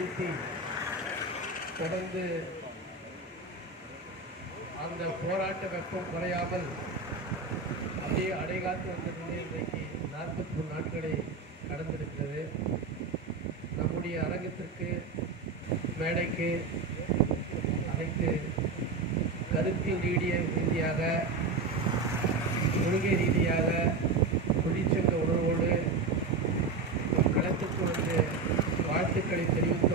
மையப்படுத்தி தொடர்ந்து அந்த போராட்ட வெப்பம் குறையாமல் அப்படியே அடைகாத்து வந்த வந்தது இன்றைக்கு நாற்பத்தி நாட்களை கடந்திருக்கிறது. நம்முடைய அரங்கத்திற்கு மேடைக்கு அனைத்து கருத்தியல் ரீதிய ரீதியாக கொள்கை ரீதியாக தொழிற்சங்க உணர்வோடு களத்துக்கு வந்து வாழ்த்துக்களை தெரிவித்து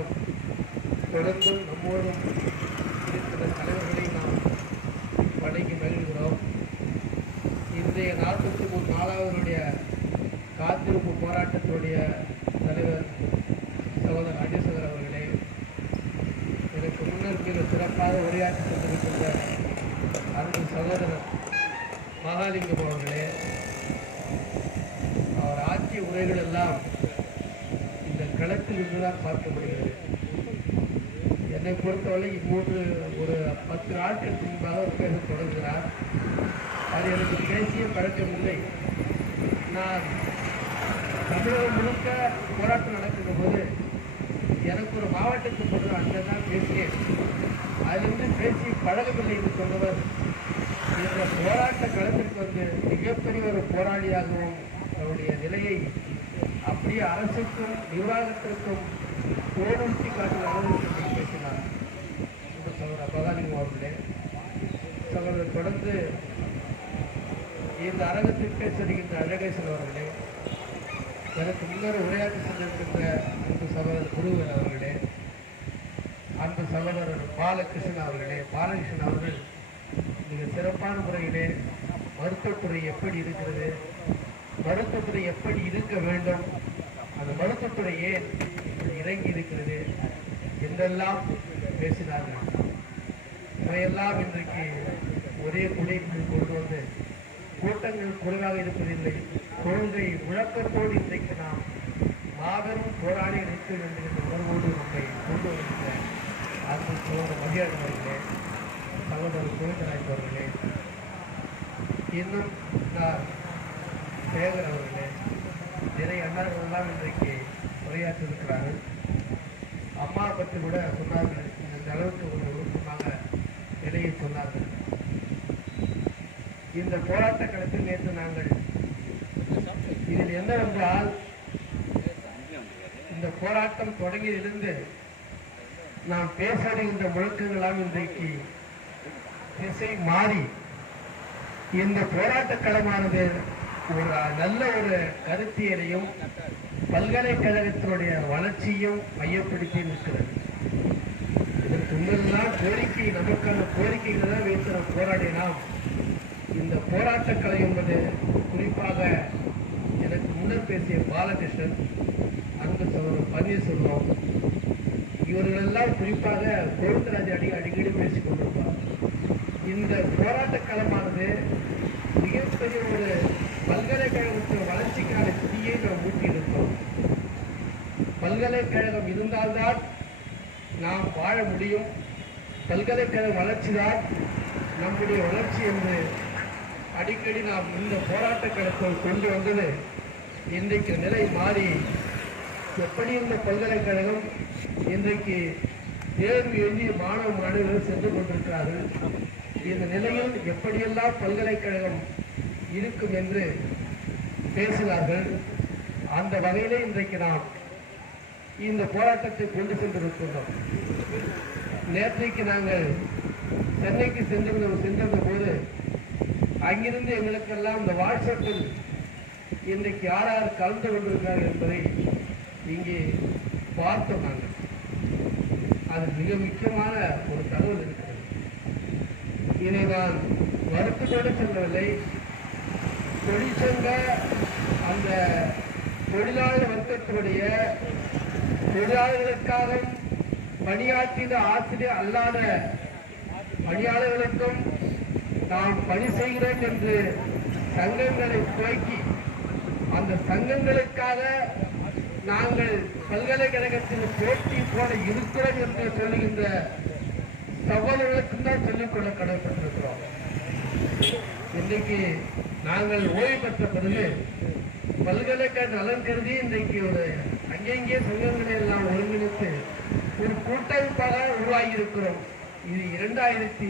கடவுள் நம்மோடும் இருக்கிற தலைவர்களை நாம் வணங்கி மகிழ்கிறோம். இன்றைய நாற்பத்தி மூணு நாலாவதுடைய காத்திருப்பு போராட்டத்துடைய தலைவர் சகோதரர் ராஜேஸ்வரர் அவர்களே எனக்கு முன்னர் மிக சிறப்பாக உரையாற்றி கொண்டிருக்கின்ற அன்பு சகோதரர் மகாலிங்கம் அவர்களே அவர் ஆற்றிய உரைகள் எல்லாம் இந்த களத்தில் இருந்துதான் பார்க்க முடிகிறது என்னை பொறுத்தவரை இம்மூன்று ஒரு பத்து நாட்களுக்கு முன்பாக அவர் பேச தொடங்குகிறார் அது எனக்கு பேசிய நான் தமிழகம் முழுக்க போராட்டம் நடக்கின்ற போது எனக்கு ஒரு மாவட்டத்துக்கு போட்டு அங்கே தான் பேசினேன். அதிலிருந்து பேசி பழகவில்லை என்று சொன்னவர் இந்த போராட்ட களத்திற்கு வந்து மிகப்பெரிய ஒரு போராளியாகவும் அவருடைய நிலையை அப்படியே அரசுக்கும் நிர்வாகத்திற்கும் தோணுத்தி காட்டுகிற அளவுக்கு பேசினார். சகோதர சகோதரர் பகாலிங்கம் அவர்களே சகோதரர் தொடர்ந்து இந்த அரங்கத்திற்கே செல்கின்ற அழகேசன் அவர்களே எனக்கு முன்னர் உரையாற்றி சென்றிருக்கின்ற அன்பு சகோதரர் குருவன் அவர்களே அன்பு சகோதரர் பாலகிருஷ்ணன் அவர்களே பாலகிருஷ்ணன் அவர்கள் மிக சிறப்பான முறையிலே மருத்துவத்துறை எப்படி இருக்கிறது மருத்துவத்துறை எப்படி இருக்க வேண்டும் அந்த மருத்துவத்துறை ஏன் இறங்கி இருக்கிறது என்றெல்லாம் பேசினார்கள். இவையெல்லாம் இன்றைக்கு ஒரே குடைக்குள் கொண்டு வந்து கூட்டங்கள் குறைவாக இருப்பதில்லை. கொள்கை முழக்கத்தோடு இன்றைக்கு நாம் மாபெரும் போராடி நிற்க வேண்டும் என்ற உணர்வோடு நம்மை கொண்டு வருகின்ற அன்பு சோழர் மகிழன் அவர்களே சகோதரர் கோவிந்தராஜ் அவர்களே இன்னும் நான் சேகர் அவர்களே நிறைய அண்ணர்கள்லாம் இன்றைக்கு உரையாற்றிருக்கிறார்கள் அம்மா பற்றி கூட சொன்னார்கள். இந்த அளவுக்கு ஒரு ஒழுக்கமாக நிலையை சொன்னார்கள். இந்த போராட்ட களத்தில் நேற்று நாங்கள் இதில் என்னவென்றால் இந்த போராட்டம் தொடங்கியிலிருந்து நாம் பேசுகின்ற முழக்கங்களாம் இன்றைக்கு திசை மாறி இந்த போராட்ட களமானது ஒரு நல்ல ஒரு கருத்தியலையும் பல்கலைக்கழகத்தினுடைய வளர்ச்சியும் மையப்படுத்தி நிற்கிறது இதற்கு முன்னெல்லாம் கோரிக்கை நமக்கான கோரிக்கைகளை வைத்து நாம் போராடினோம். இந்த போராட்டக் கலை என்பது குறிப்பாக எனக்கு முன்னர் பேசிய பாலகிருஷ்ணன் அன்பு சகோதரர் பன்னீர்செல்வம் இவர்களெல்லாம் குறிப்பாக கோவிந்தராஜ் அடி அடிக்கடி பேசிக் கொண்டிருப்பார். இந்த போராட்டக் களமானது மிகப்பெரிய ஒரு பல்கலைக்கழகத்தின் வளர்ச்சிக்கான தீயை நாம் ஊட்டியிருக்கிறோம் பல்கலைக்கழகம் இருந்தால்தான் நாம் வாழ முடியும். பல்கலைக்கழக வளர்ச்சிதான் நம்முடைய வளர்ச்சி என்று அடிக்கடி நாம் இந்த போராட்ட களத்தில் கொண்டு வந்தது இன்றைக்கு நிலை மாறி எப்படி இந்த பல்கலைக்கழகம் இன்றைக்கு தேர்வு எழுதி மாணவ மாணவர்கள் சென்று கொண்டிருக்கிறார்கள்? இந்த நிலையில் எப்படியெல்லாம் பல்கலைக்கழகம் இருக்கும் என்று பேசினார்கள்? அந்த வகையிலே இன்றைக்கு நாம் இந்த போராட்டத்தை கொண்டு சென்றிருக்கின்றோம். நேற்றைக்கு நாங்கள் சென்னைக்கு சென்றிருந்த சென்றிருந்த போது அங்கிருந்து எங்களுக்கெல்லாம் இந்த வாட்ஸ்அப்பில் இன்றைக்கு யார் யார் கலந்து கொண்டிருக்கிறார்கள் என்பதை இங்கே பார்த்தோம் நாங்கள். அது மிக முக்கியமான ஒரு தகவல் இருக்கிறது. இதை நான் வருத்தத்தோடு செல்லவில்லை தொழிற்சங்க அந்த தொழிலாளர் வர்க்கத்தினுடைய தொழிலாளர்களுக்காக பணியாற்றின ஆசிரியர் அல்லாத பணியாளர்களுக்கும் நான் பணி செய்கிறேன் என்று சங்கங்களை துவக்கி அந்த சங்கங்களுக்காக நாங்கள் பல்கலைக்கழகத்தில் போட்டி போட இருக்கிறோம் என்று சொல்லுகின்ற சகோதரர்களுக்கும் தான் சொல்லிக்கொள்ள கடமைப்பட்டிருக்கிறோம். இன்னைக்கு நாங்கள் ஓய்வு பெற்ற பிறகு பல்கலைக்கழக நலன் கருதி இன்றைக்கு ஒரு அங்கங்கே சங்கங்களை எல்லாம் ஒருங்கிணைத்து உருவாகியிருக்கிறோம். இது இரண்டாயிரத்தி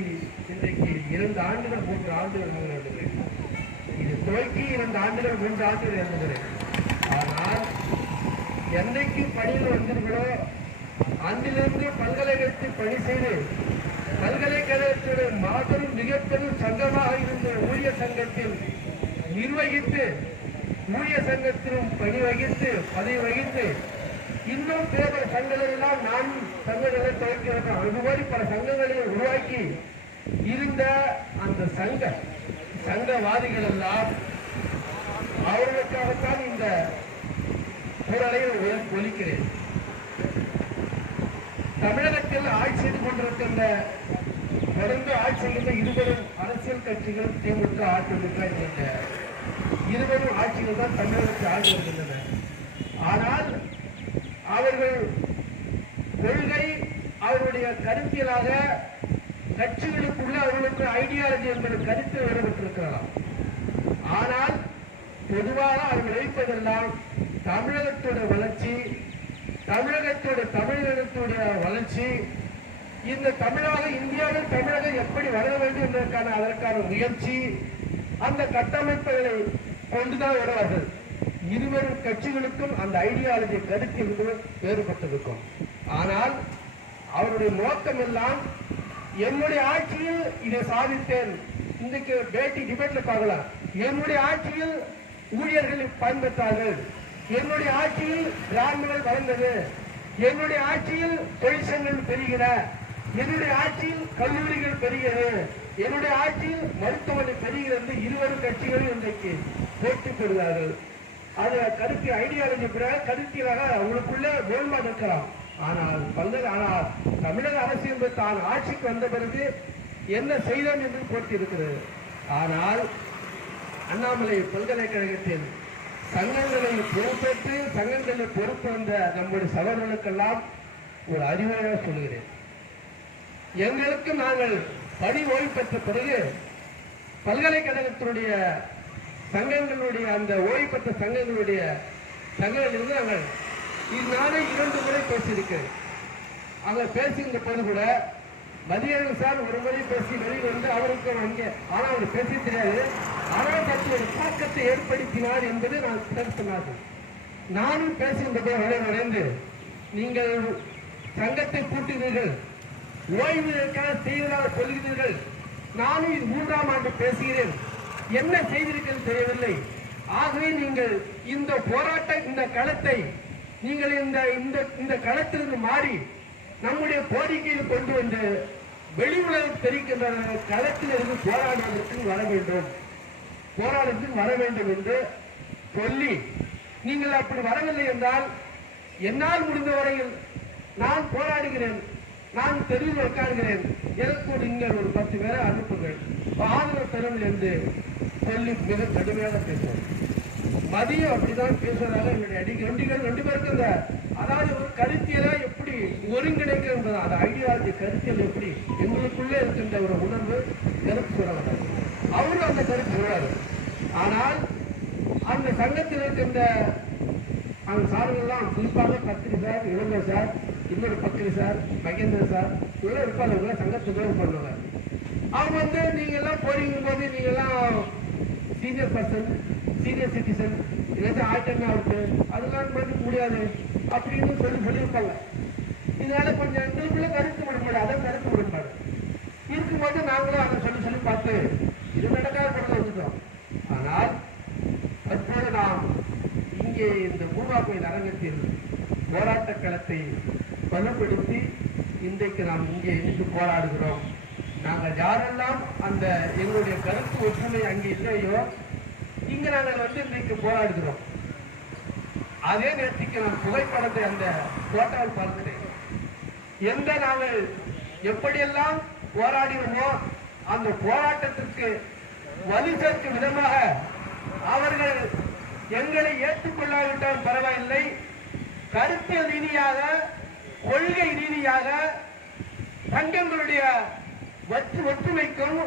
இன்றைக்கு இரண்டு ஆண்டுகள் மூன்று ஆண்டுகள் நான் இது துவக்கி இரண்டு ஆண்டுகள் மூன்று ஆண்டுகள் எழுதுகிறேன் ஆனால் என்னைக்கு பணியில் வந்தீர்களோ அன்றிலிருந்து பல்கலைக்கழகத்தில் பணி செய்து பல்கலைக்கழகத்துடைய மாபெரும் மிகப்பெரும் சங்கமாக இருந்த ஊழிய சங்கத்தில் நிர்வகித்து ஊழிய சங்கத்திலும் பணி வகித்து பதவி வகித்து இன்னும் பிற சங்கங்களெல்லாம் சங்கங்கள் எல்லாம் நான் சங்கங்களை துவக்கிறேன் அதுமாதிரி பல சங்கங்களை உருவாக்கி இருந்த அந்த சங்க சங்கவாதிகள் எல்லாம் அவர்களுக்காகத்தான் இந்த குரலை ஒலிக்கிறேன். தமிழகத்தில் ஆட்சி செய்து கொண்டிருக்கின்ற தொடர்ந்து ஆட்சி செய்கின்ற இருவரும் அரசியல் கட்சிகள் திமுக அதிமுக என்கின்ற இருவரும் ஆட்சிகள் தான் தமிழகத்தில் ஆட்சி வருகின்றன ஆனால் அவர்கள் கொள்கை அவருடைய கருத்தியலாக கட்சிகளுக்குள்ள அவர்களுக்கு ஐடியாலஜி என்பது கருத்து வேறுபட்டிருக்கலாம் ஆனால் பொதுவாக அவர் நினைப்பதெல்லாம் தமிழகத்தோட வளர்ச்சி தமிழகத்தோட தமிழகத்துடைய வளர்ச்சி இந்த தமிழக இந்தியாவில் தமிழகம் எப்படி வளர வேண்டும் என்பதற்கான அதற்கான முயற்சி அந்த கட்டமைப்புகளை கொண்டுதான் வருவார்கள் இருவரும் கட்சிகளுக்கும் அந்த ஐடியாலஜி என்று வேறுபட்டிருக்கும். ஆனால் அவருடைய நோக்கம் எல்லாம் என்னுடைய ஆட்சியில் இதை சாதித்தேன். இன்றைக்கு பேட்டி டிபேட்ல பார்க்கலாம். என்னுடைய ஆட்சியில் ஊழியர்கள் பயன்பெற்றார்கள். என்னுடைய ஆட்சியில் கிராமங்கள் வளர்ந்தது. என்னுடைய ஆட்சியில் தொழிற்சங்கங்கள் பெறுகிற என்னுடைய ஆட்சியில் கல்லூரிகள் பெறுகிறது என்னுடைய ஆட்சியில் மருத்துவமனை பெறுகிறது என்று இருவரும் கட்சிகளும் இன்றைக்கு வெற்றி பெறுகிறார்கள். அது கருத்து ஐடியாலஜி கருத்தியலாக அவங்களுக்குள்ள வேண்பா நிற்கிறான். ஆனால் பல்வேறு ஆனால் தமிழக அரசு என்று தான் ஆட்சிக்கு வந்த பிறகு என்ன செய்தோம் என்று போட்டிருக்கிறது. ஆனால் அண்ணாமலை பல்கலைக்கழகத்தில் சங்கங்களை பொறுப்பேற்று சங்கங்களில் பொறுப்பு வந்த நம்முடைய சகோதரர்களுக்கெல்லாம் ஒரு அறிவுரையாக சொல்கிறேன் எங்களுக்கு நாங்கள் பணி ஓய்வு பெற்ற பிறகு பல்கலைக்கழகத்தினுடைய சங்கங்களுடைய அந்த ஓய்வு பெற்ற சங்கங்களுடைய சங்கங்களிலிருந்து நாங்கள் இது நானே இரண்டு முறை பேசியிருக்கிறேன். அங்க பேசுகின்ற போது கூட மதியம் சார் ஒரு முறை பேசி வெளியில் வந்து அவருக்கு அங்கே ஆனால் அவர் பேச தெரியாது. ஆனால் பற்றி ஒரு தாக்கத்தை ஏற்படுத்தினார் என்பது நான் சிலர் நானும் பேசுகின்ற போது வெளியே நுழைந்து நீங்கள் சங்கத்தை கூட்டுகிறீர்கள் ஓய்வுக்கான செய்வதாக சொல்கிறீர்கள் நானும் இது மூன்றாம் ஆண்டு பேசுகிறேன். என்ன செய்திருக்கிறது தெரியவில்லை. ஆகவே நீங்கள் இந்த போராட்ட இந்த களத்தை நீங்கள் இந்த இந்த இந்த களத்திலிருந்து மாறி நம்முடைய கோரிக்கையில் கொண்டு வந்து வெளி உலகம் தெரிவிக்கின்ற களத்திலிருந்து போராடுவதற்கு வர வேண்டும். போராட்டத்துக்கு வர வேண்டும் என்று சொல்லி நீங்கள் அப்படி வரவில்லை என்றால் என்னால் முடிந்த வரையில் நான் போராடுகிறேன் நான் தெருவில் உட்காருகிறேன் எனக்கு ஒரு இங்க ஒரு பத்து பேரை அனுப்புங்கள். ஆதரவு தருங்கள் என்று சொல்லி மிக கடுமையாக பேசுவோம். மதியம் அப்படிதான் பேசுறதால எங்களுடைய அடி ரெண்டுகள் ரெண்டு பேருக்கு இந்த அதாவது ஒரு கருத்தியலா எப்படி ஒருங்கிணைக்க என்பது அந்த ஐடியாலஜி கருத்தியல் எப்படி எங்களுக்குள்ளே இருக்கின்ற ஒரு உணர்வு கருத்து சொல்ல அவரும் அந்த கருத்து சொல்றாரு ஆனால் அந்த சங்கத்தில் இருக்கின்ற அந்த சார்கள்லாம் குறிப்பாக பத்திரி சார் இளங்கோ சார் இன்னொரு பத்திரி சார் மகேந்திர சார் இவ்வளோ இருப்பாங்க இவங்க சங்கத்துக்கு பண்ணுவாங்க. அவங்க வந்து நீங்க எல்லாம் போறீங்க போது நீங்க எல்லாம் சீனியர் பர்சன் சீனியர் சிட்டிசன் ஏதாச்சும் ஆயிட்டமே இருக்கு அதெல்லாம் பண்ண முடியாது. அப்படின்னு சொல்லி சொல்லியிருப்பாங்க இதனால கொஞ்சம் எங்களுக்குள்ள கருத்து முரண்பாடு அதை கருத்து முரண்பாடு இருக்கும்போது நாங்களும் அதை சொல்லி சொல்லி பார்த்து இது நடக்காத பொருளை வந்துட்டோம் ஆனால் தற்போது நாம் இங்கே இந்த பூங்கா கோயில் அரங்கத்தில் போராட்ட களத்தை வலுப்படுத்தி இன்றைக்கு நாம் இங்கே இணைந்து போராடுகிறோம். நாங்கள் யாரெல்லாம் அந்த எங்களுடைய கருத்து ஒற்றுமை அங்கே இல்லையோ இங்க நாங்கள் வந்து இன்றைக்கு போராடுகிறோம். அதே நேரத்துக்கு நான் புகைப்படத்தை அந்த போட்டோவில் பார்க்கிறேன். எந்த நாங்கள் எப்படியெல்லாம் போராடினோமோ அந்த போராட்டத்திற்கு வலி சேர்க்கும் விதமாக அவர்கள் எங்களை ஏற்றுக்கொள்ளாவிட்டால் பரவாயில்லை. கருத்தியல் ரீதியாக கொள்கை ரீதியாக சங்கங்களுடைய ஒற்றுமைக்கும்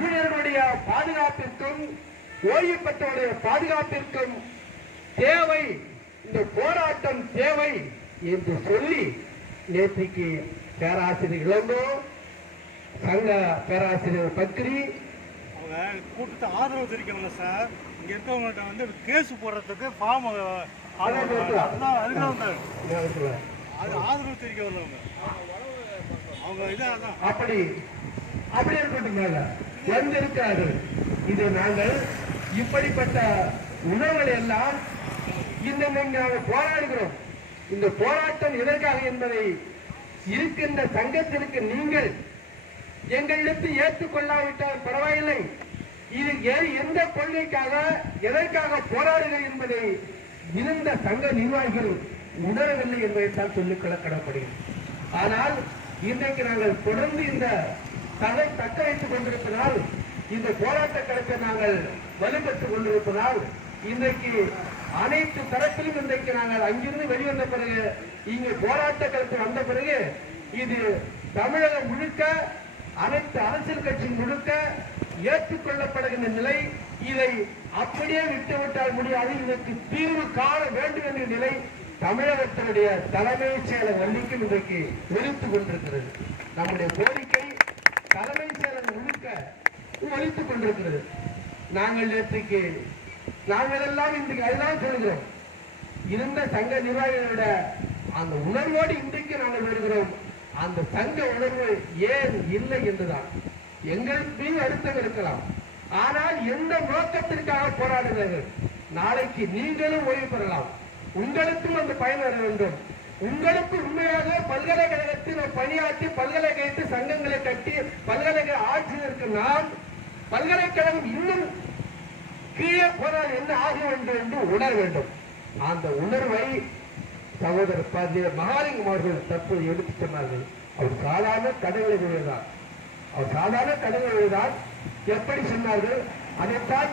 ஊழியர்களுடைய பாதுகாப்பிற்கும் ஓய்வு பெற்றவருடைய பாதுகாப்பிற்கும் தேவை. இந்த போராட்டம் தேவை என்று சொல்லி நேற்றுக்கு பேராசிரியர் இளங்கோ சங்க பேராசிரியர் பக்ரி அவங்க கூட்டத்தை ஆதரவு தெரிவிக்கணும்ல சார். இங்க இருக்கவங்கள்ட்ட வந்து கேஸ் போடுறதுக்கு ஃபார்ம். நேரத்துல. அது ஆதரவு தெரிவிக்க வரலவங்க அவங்க அதான் அப்படி அப்படி இருக்கட்டுங்க வந்திருக்காரு இது நாங்கள் இப்படிப்பட்ட உணவுகள் எல்லாம் இந்த நாங்கள் போராடுகிறோம். இந்த போராட்டம் எதற்காக என்பதை இருக்கின்ற சங்கத்திற்கு நீங்கள் எங்களிடத்து ஏற்றுக்கொள்ளாவிட்டால் பரவாயில்லை. இது எந்த கொள்கைக்காக எதற்காக போராடுகிறோம் என்பதை இருந்த சங்க நிர்வாகிகள் உணரவில்லை என்பதைத்தான் சொல்லிக்கொள்ள கடப்படுகிறது ஆனால் இன்றைக்கு நாங்கள் தொடர்ந்து இந்த தலை தக்க வைத்துக் கொண்டிருப்பதால் இந்த போராட்ட கருத்தை நாங்கள் வலுப்பட்டுக் கொண்டிருப்பதால் இன்றைக்கு அனைத்து தரப்பிலும் இன்றைக்கு நாங்கள் அங்கிருந்து வெளிவந்த பிறகு இங்கு போராட்ட களத்தில் வந்த பிறகு இது தமிழகம் முழுக்க அனைத்து அரசியல் கட்சி முழுக்க ஏற்றுக்கொள்ளப்படுகின்ற நிலை இதை அப்படியே விட்டுவிட்டால் முடியாது. இதற்கு தீர்வு காண வேண்டும் என்ற நிலை தமிழகத்தினுடைய தலைமைச் செயலர் வள்ளிக்கும் இன்றைக்கு ஒலித்துக் கொண்டிருக்கிறது. நம்முடைய கோரிக்கை தலைமைச் செயலர் முழுக்க ஒழித்துக் கொண்டிருக்கிறது. நாங்கள் நேற்றுக்கு நாங்கள் எல்லாம் இன்றைக்கு அதுதான் சொல்கிறோம். இருந்த சங்க நிர்வாகிகளோட அந்த உணர்வோடு இன்றைக்கு நாங்கள் வருகிறோம் அந்த சங்க உணர்வு ஏன் இல்லை என்றுதான். எங்கள் மீது அழுத்தம் இருக்கலாம். ஆனால் எந்த நோக்கத்திற்காக போராடுகிறார்கள்? நாளைக்கு நீங்களும் ஓய்வு பெறலாம். உங்களுக்கும் அந்த பயன் வர வேண்டும். உங்களுக்கு உண்மையாக பல்கலைக்கழகத்தில் பணியாற்றி பல்கலைக்கழகத்தில் சங்கங்களை கட்டி பல்கலைக்கழக ஆட்சியருக்கு நாம் பல்கலைக்கழகம் இன்னும் கீழே போனால் என்ன ஆக வேண்டும் என்று உணர வேண்டும். அந்த உணர்வை சகோதரர் பாரதிய மகாலிங்கம் அவர்கள் தற்போது எடுத்து சொன்னார்கள். அவர் சாதாரண கடவுளை விழுதார் அவர் சாதாரண கடவுள்தான் எப்படி சொன்னார்கள்? அதைத்தான்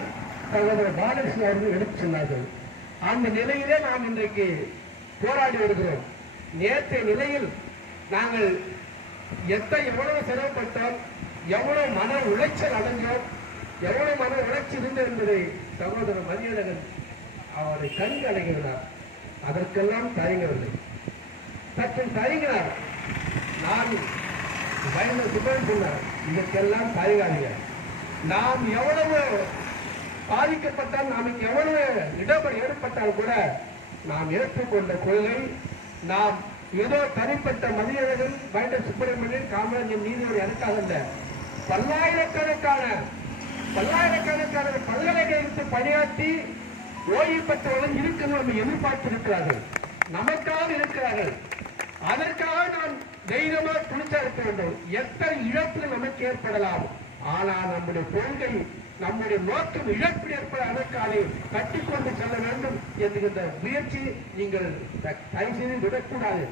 சகோதரர் பாலகிருஷ்ணன் அவர்கள் எடுத்து சொன்னார்கள். அந்த நிலையிலே நாம் இன்றைக்கு போராடி வருகிறோம். நேற்றைய நிலையில் நாங்கள் எத்தனை எவ்வளவு செலவுப்பட்டோம் எவ்வளவு மன உளைச்சல் அடைஞ்சோம்? எவ்வளவு மன உளைச்சல் இருந்தது என்பதை சகோதரர் மதியழகன் அவரை கண்டு அடைகிறார். அதற்கெல்லாம் தயங்கவில்லை. சற்று தயங்கினார். நான் பயந்த சுபன் சொன்னார். இதற்கெல்லாம் தயங்காதீங்க. நாம் எவ்வளவு பாதிக்கப்பட்டால் நமக்கு எவ்வளவு இடபடி ஏற்பட்டால் கூட நாம் ஏற்றுக்கொண்ட கொள்கை நாம் ஏதோ தனிப்பட்ட மதியழகன் பயந்த சுப்பிரமணியன் காமராஜர் நீதிபதி எனக்காக பல்லாயிரக்கணக்கான பல்லாயிரக்கணக்கான பல்கலைக்கழகத்தில் பணியாற்றி ஓய்வு பெற்றவர்கள் இருக்கணும் நம்ம எதிர்பார்த்திருக்கிறார்கள். நமக்காக இருக்கிறார்கள். அதற்காக நாம் தைரியமா துணிச்சா இருக்க வேண்டும் எத்தனை இழப்புகள் நமக்கு ஏற்படலாம். ஆனால் நம்முடைய கொள்கை நம்முடைய நோக்கம் இழப்பு ஏற்பட அதற்காக கட்டிக்கொண்டு செல்ல வேண்டும் என்கின்ற முயற்சி நீங்கள் த- தயவு செய்து விடக்கூடாது.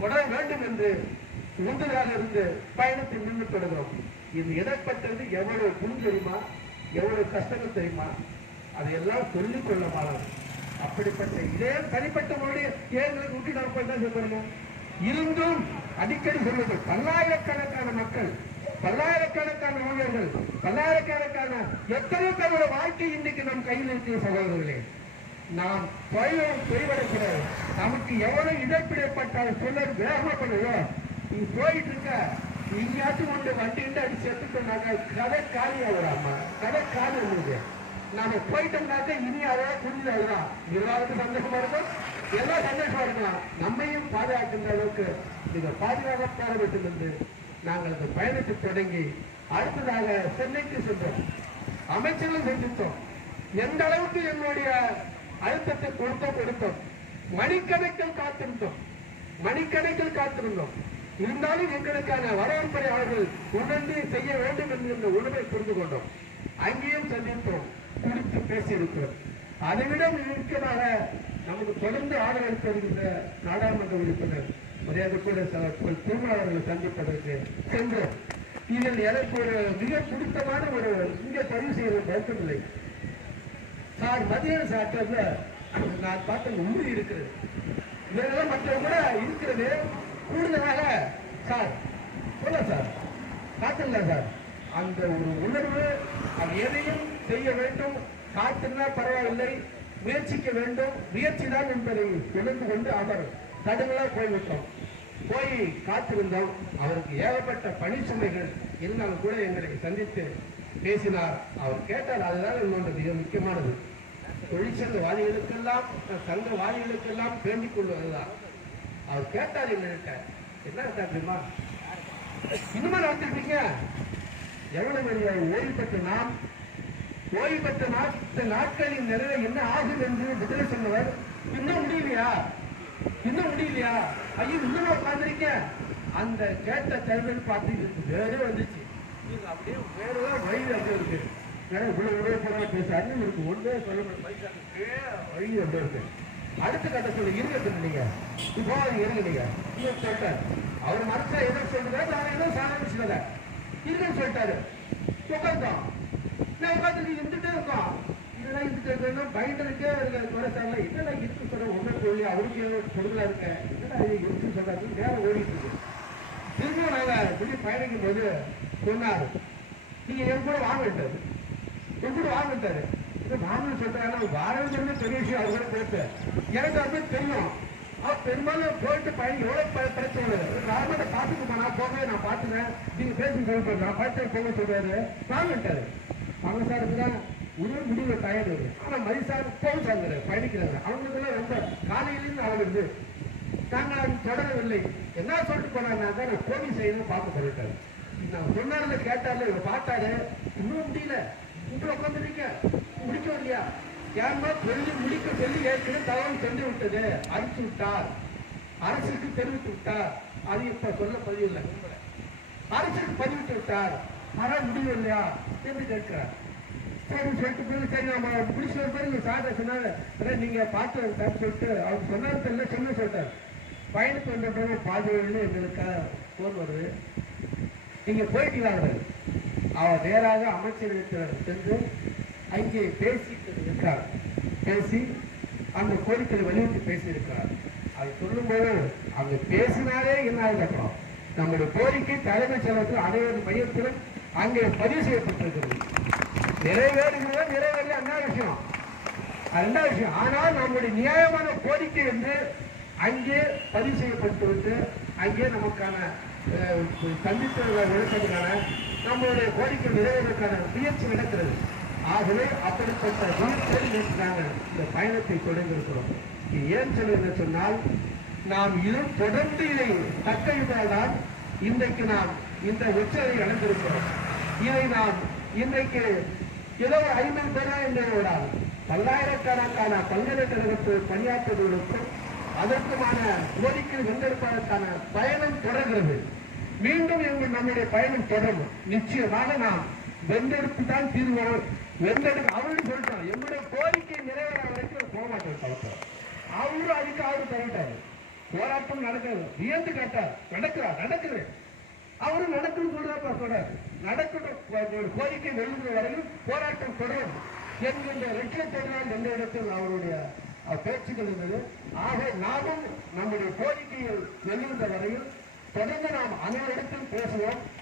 தொடர வேண்டும் என்று உந்துதலாக இருந்து பயணத்தில் நின்று தொடர்கிறோம் இது எதற்பட்டது எவ்வளவு புண் தெரியுமா? எவ்வளவு கஷ்டங்கள் தெரியுமா? அதையெல்லாம் சொல்லிக் கொள்ள மாறாது. அப்படிப்பட்ட இதே தனிப்பட்ட மொழி ஏன் நூற்றி நாற்பது தான் சொல்லணும் இருந்தும் அடிக்கடி சொல்லுது பல்லாயிரக்கணக்கான மக்கள் பல்லாயிரக்கணக்கான ஊழியர்கள் பல்லாயிரக்கணக்கான எத்தனை பேரோட வாழ்க்கை இன்னைக்கு நம் கையில் இருக்கிற சகோதரர்களே நாம் தொழிலும் தொய்வடைக்கூடாது நமக்கு எவ்வளவு இழப்பீடு சொல்ல சொல்லர் வேகமா பண்ணுவோம் நீ போயிட்டு இருக்க எங்கேயாச்சும் கொண்டு வண்டிட்டு அடி செத்துட்டோம்னாக்க கதை காலி ஆகுறாமா கதை காலி உங்களுக்கு. நாம போயிட்டோம்னாக்க இனி அதான் புரிஞ்சு அதுதான். நிர்வாகத்துக்கு சந்தோஷமா இருக்கும். எல்லாம் சந்தோஷமா இருக்கலாம். நம்மையும் பாதுகாக்கின்ற அளவுக்கு இந்த பாதுகாக்க போராட்டத்திலிருந்து நாங்கள் அந்த பயணத்தை தொடங்கி அடுத்ததாக சென்னைக்கு சென்றோம். அமைச்சர்களும் சந்தித்தோம். எந்த அளவுக்கு எங்களுடைய அழுத்தத்தை கொடுத்தோம் கொடுத்தோம். மணிக்கணக்கில் காத்திருந்தோம். மணிக்கணக்கில் காத்திருந்தோம். இருந்தாலும் எங்களுக்கான வரவேற்பை அவர்கள் உணர்ந்து செய்ய வேண்டும் என்கின்ற உணர்வை புரிந்து கொண்டோம். அங்கேயும் சந்தித்தோம். குறித்து பேசியிருக்கிறோம். அதைவிட முக்கியமாக நமக்கு தொடர்ந்து ஆதரவு வருகின்ற நாடாளுமன்ற உறுப்பினர் மரியாதை கூட திருமாவளவர்களை சந்திப்பதற்கு சென்றோம். இதில் எனக்கு ஒரு மிக பிடித்தமான ஒரு இங்கே பதிவு செய்ய வருத்தமில்லை சார் மதிய சாப்பிட்டதுல நான் பார்த்த உறுதி இருக்கிறது. இதெல்லாம் மற்றவங்க கூட இருக்கிறது. கூடுதலாக சார் சொல்ல சார். காத்திருந்தா சார். அந்த ஒரு உணர்வு அது எதையும் செய்ய வேண்டும் காத்திருந்தா பரவாயில்லை முயற்சிக்க வேண்டும் முயற்சி தான் என்பதை உணர்ந்து கொண்டு அவர் தடுங்களா போய்விட்டோம். போய் காத்திருந்தோம். அவருக்கு ஏகப்பட்ட பணி சுமைகள் இருந்தாலும் கூட எங்களை சந்தித்து பேசினார். அவர் கேட்டார் அதுதான் இன்னொன்று மிக முக்கியமானது. தொழிற்சங்கவாதிகளுக்கெல்லாம் சங்கவாதிகளுக்கெல்லாம் வேண்டிக் கொள்வதுதான். அவர் கேட்டார் எங்கள்கிட்ட என்ன சார் தெரியுமா? இன்னுமா நடத்திருப்பீங்க எவ்வளவு பெரிய ஓய்வு பெற்ற நாம் ஓய்வு பெற்ற நாட்டு நாட்களின் நிறைய என்ன ஆகும் என்று விடுதலை சொன்னவர் இன்னும் முடியலையா? இன்னும் முடியலையா? ஐயோ இன்னும் உட்கார்ந்துருக்க அந்த கேட்ட தருணம் பார்த்து வேறே வந்துச்சு. நீங்க அப்படியே வேறு வயிறு அப்படியே இருக்கு. வேற இவ்வளவு இவ்வளவு போறா இருக்கு ஒன்றே சொல்ல முடியும் வழி அப்படியே இருக்கு. அடுத்த கட்ட சொல்லி நீங்க இப்போ இருங்க நீங்க சொல்லிட்டாரு அவர் மனசுல எதை சொல்றாரு நான் ஏதோ சாதிச்சுக்கல இருக்குன்னு சொல்லிட்டாரு. உட்காந்தோம் நான் உட்காந்து இருந்துட்டே இருக்கோம். இதெல்லாம் இருந்துட்டு இருக்கணும் பயந்துட்டே இருக்காது குறை சார்ல என்னடா இருக்கு சொல்ற ஒன்றும் சொல்லி அவருக்கு பொருளா இருக்க. என்னடா இது இருக்குன்னு சொல்றாரு நேரம் ஓடிட்டு இருக்கு திரும்ப நாங்க வெளியே பயணிக்கும் போது சொன்னாரு. நீங்க என் கூட வாங்கிட்டாரு என் கூட வாங்கிட்டாரு இது மாமன் சொல்றாங்க வாரங்கிறது பெரிய விஷயம் அது கூட எனக்கு அது தெரியும். பெரும்பாலும் போயிட்டு பயணி எவ்வளவு ப- பிரச்சனை ராமனை பார்த்துட்டு போனா போகவே நான் பார்த்துக்கிறேன். நீங்க பேசி சொல்றேன் நான் பார்த்து போக சொல்றாரு வாங்கிட்டாரு அவங்க சாருக்கு தான் உடல் முடிவு டயர்டு வருது ஆனா மதிசார் போகுறாங்க பயணிக்கிறாங்க அவங்களுக்கெல்லாம் ரொம்ப காலையிலிருந்து அவங்களுக்கு நாங்கள் அது தொடரவில்லை. என்ன சொல்லிட்டு போனாங்க நான் கோடி செய்யணும் பார்க்க சொல்லிட்டாரு நான் சொன்னார்ல கேட்டார்ல இவர் பார்த்தாரு. இன்னும் முடியல. இப்படி உட்காந்துருக்கேன் முடிக்க இல்லையா ஏன்னா சொல்லி முடிக்க சொல்லி ஏற்கனவே தகவல் சென்று விட்டது அனுப்பிச்சு விட்டார். அரசுக்கு தெரிவித்து விட்டார். அது இப்ப சொல்ல பதிவில்லை. அரசுக்கு பதிவிட்டு விட்டார். ஆனா இல்லையா? என்று கேட்கிறார். சரி சொல்லிட்டு போய் சரி நம்ம பிடிச்ச பேர் சாதா சொன்னாங்க நீங்க பார்த்து தப்பு சொல்லிட்டு அவர் சொன்னார் தெரியல சொன்ன சொல்லிட்டார். பயணத்து வந்த பிறகு பாதி எங்களுக்கு போன் வருது. நீங்க போயிட்டீங்களா அவர்? நேராக அமைச்சர் சென்று அங்கே பேசிட்டு இருக்கிறார். பேசி அந்த கோரிக்கையை வலியுறுத்தி பேசியிருக்கிறார். அது சொல்லும்போது அங்க பேசினாலே என்ன ஆகுது நம்முடைய கோரிக்கை தலைமைச் செயலகத்தில் அனைவரும் மையத்திலும் அங்கே பதிவு செய்யப்பட்டிருக்கிறது. நிறைவேறுகிறதா நிறைவேறல என்ன விஷயம்? அது விஷயம்? ஆனால் நம்முடைய நியாயமான கோரிக்கை என்று அங்கே பதிவு செய்யப்பட்டு வந்து அங்கே நமக்கான சந்தித்த விளக்கத்துக்கான நம்மளுடைய கோரிக்கை நிறைவேறதுக்கான முயற்சி நடக்கிறது. ஆகவே அப்படிப்பட்ட முயற்சியை நேற்று நாங்கள் இந்த பயணத்தை தொடங்கியிருக்கிறோம். ஏன் சொல்லுங்கள் சொன்னால் நாம் இது தொடர்ந்து இதை தக்கையிட்டால்தான் இன்றைக்கு நாம் இந்த உச்சத்தை அடைந்திருக்கிறோம். இதை நாம் இன்றைக்கு ஏதோ ஐம்பது பேரா என்று பல்லாயிரக்கணக்கான பல்கலைக்கழகத்தில் பணியாற்றுவதற்கும் அதற்குமான கோரிக்கை வென்றெடுப்பதற்கான பயணம் தொடர்கிறது. மீண்டும் எங்கள் நம்முடைய பயணம் தொடரும். நிச்சயமாக நாம் வென்றெடுப்பு தான் தீர்வோம் எங்களுக்கு அவரு சொல்லிட்டாங்க எங்களுடைய கோரிக்கை நிறைவேற வரைக்கும் போக மாட்டோம் அவரு அதுக்கு அவரு தரட்டாரு போராட்டம் நடக்கிறது வியந்து கேட்டார். நடக்கிறா நடக்குது. அவரு நடக்குன்னு சொல்றாப்பா சொல்றாரு. நடக்கணும் கோரிக்கை வெல்லுகிற வரையும் போராட்டம் தொடரும் என்கின்ற லட்சியத்தினால் எந்த இடத்தில் அவருடைய பேச்சுகள் பேச்சுக்கள் இருந்தது. ஆக நாமும் நம்முடைய கோரிக்கையை வெல்லுகின்ற வரையில் தொடர்ந்து நாம் அனைவரிடத்தில் பேசுவோம்.